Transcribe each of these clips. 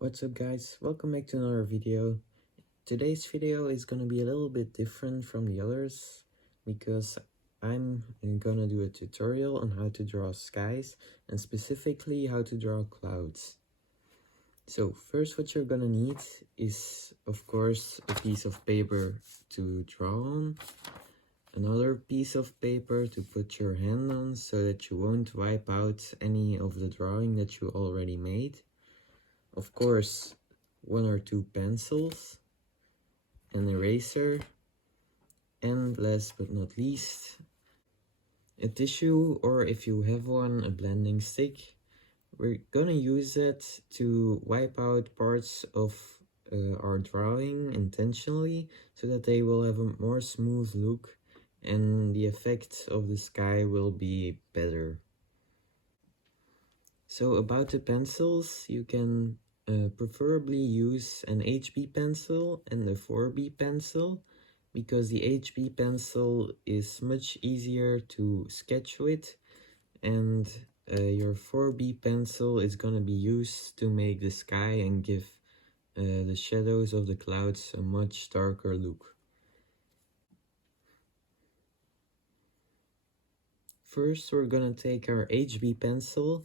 What's up guys, welcome back to another video. Today's video is gonna be a little bit different from the others because I'm gonna do a tutorial on how to draw skies and specifically how to draw clouds. So first what you're gonna need is of course a piece of paper to draw on, another piece of paper to put your hand on so that you won't wipe out any of the drawing that you already made. Of course, one or two pencils, an eraser, and last but not least, a tissue, or if you have one, a blending stick. We're gonna use it to wipe out parts of our drawing intentionally so that they will have a more smooth look and the effect of the sky will be better. So about the pencils, you can preferably use an HB pencil and a 4B pencil because the HB pencil is much easier to sketch with and your 4B pencil is going to be used to make the sky and give the shadows of the clouds a much darker look. First, we're going to take our HB pencil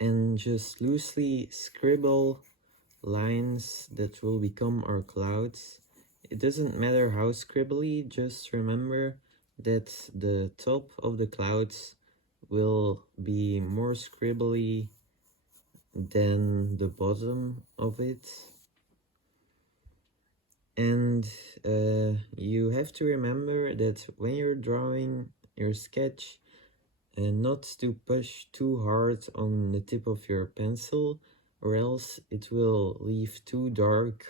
and just loosely scribble lines that will become our clouds. It doesn't matter how scribbly, just remember that the top of the clouds will be more scribbly than the bottom of it. And you have to remember that when you're drawing your sketch, not to push too hard on the tip of your pencil, or else it will leave too dark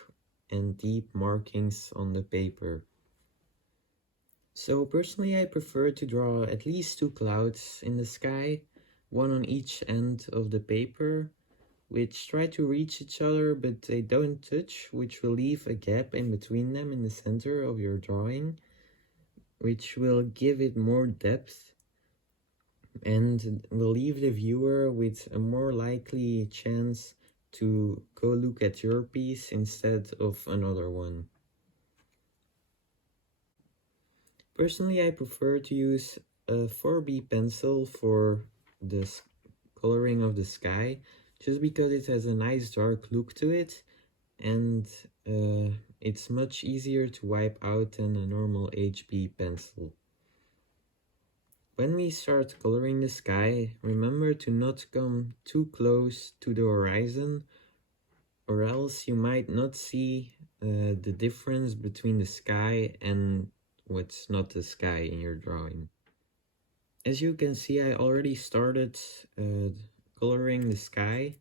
and deep markings on the paper. So personally I prefer to draw at least two clouds in the sky, one on each end of the paper, which try to reach each other but they don't touch, which will leave a gap in between them in the center of your drawing, which will give it more depth and will leave the viewer with a more likely chance to go look at your piece instead of another one. Personally, I prefer to use a 4B pencil for the coloring of the sky, just because it has a nice dark look to it, and it's much easier to wipe out than a normal HB pencil. When we start coloring the sky, remember to not come too close to the horizon, or else you might not see the difference between the sky and what's not the sky in your drawing. As you can see, I already started coloring the sky.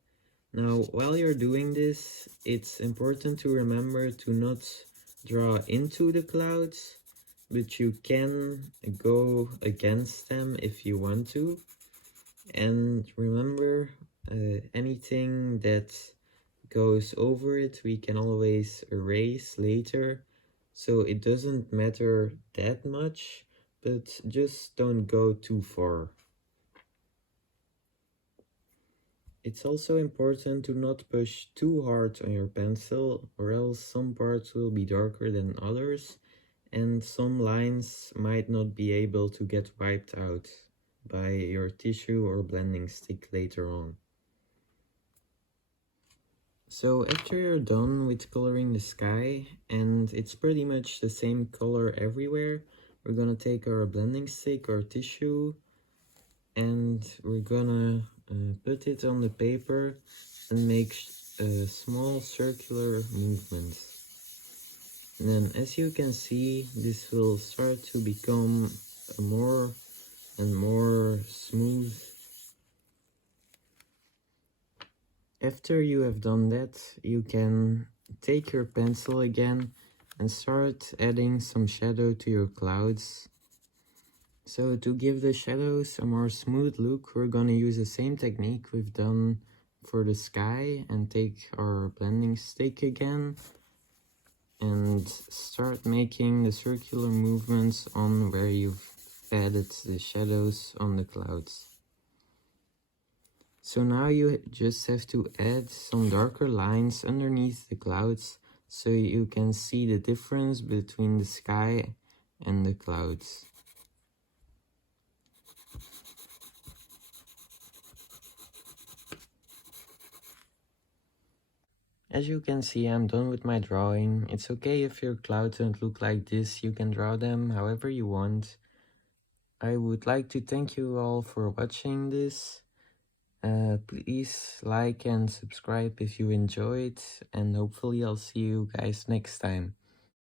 Now, while you're doing this, it's important to remember to not draw into the clouds, but you can go against them if you want to. And remember, anything that goes over it we can always erase later, so it doesn't matter that much, but just don't go too far. It's also important to not push too hard on your pencil, or else some parts will be darker than others and some lines might not be able to get wiped out by your tissue or blending stick later on. So after you're done with coloring the sky, and it's pretty much the same color everywhere, we're gonna take our blending stick or tissue and we're gonna put it on the paper and make small circular movements. And then as you can see, this will start to become a more and more smooth. After you have done that, you can take your pencil again and start adding some shadow to your clouds. So to give the shadows a more smooth look, we're gonna use the same technique we've done for the sky and take our blending stick again and start making the circular movements on where you've added the shadows on the clouds. So now you just have to add some darker lines underneath the clouds so you can see the difference between the sky and the clouds. As you can see, I'm done with my drawing. It's okay if your clouds don't look like this, you can draw them however you want. I would like to thank you all for watching this. Please like and subscribe if you enjoyed, and hopefully I'll see you guys next time.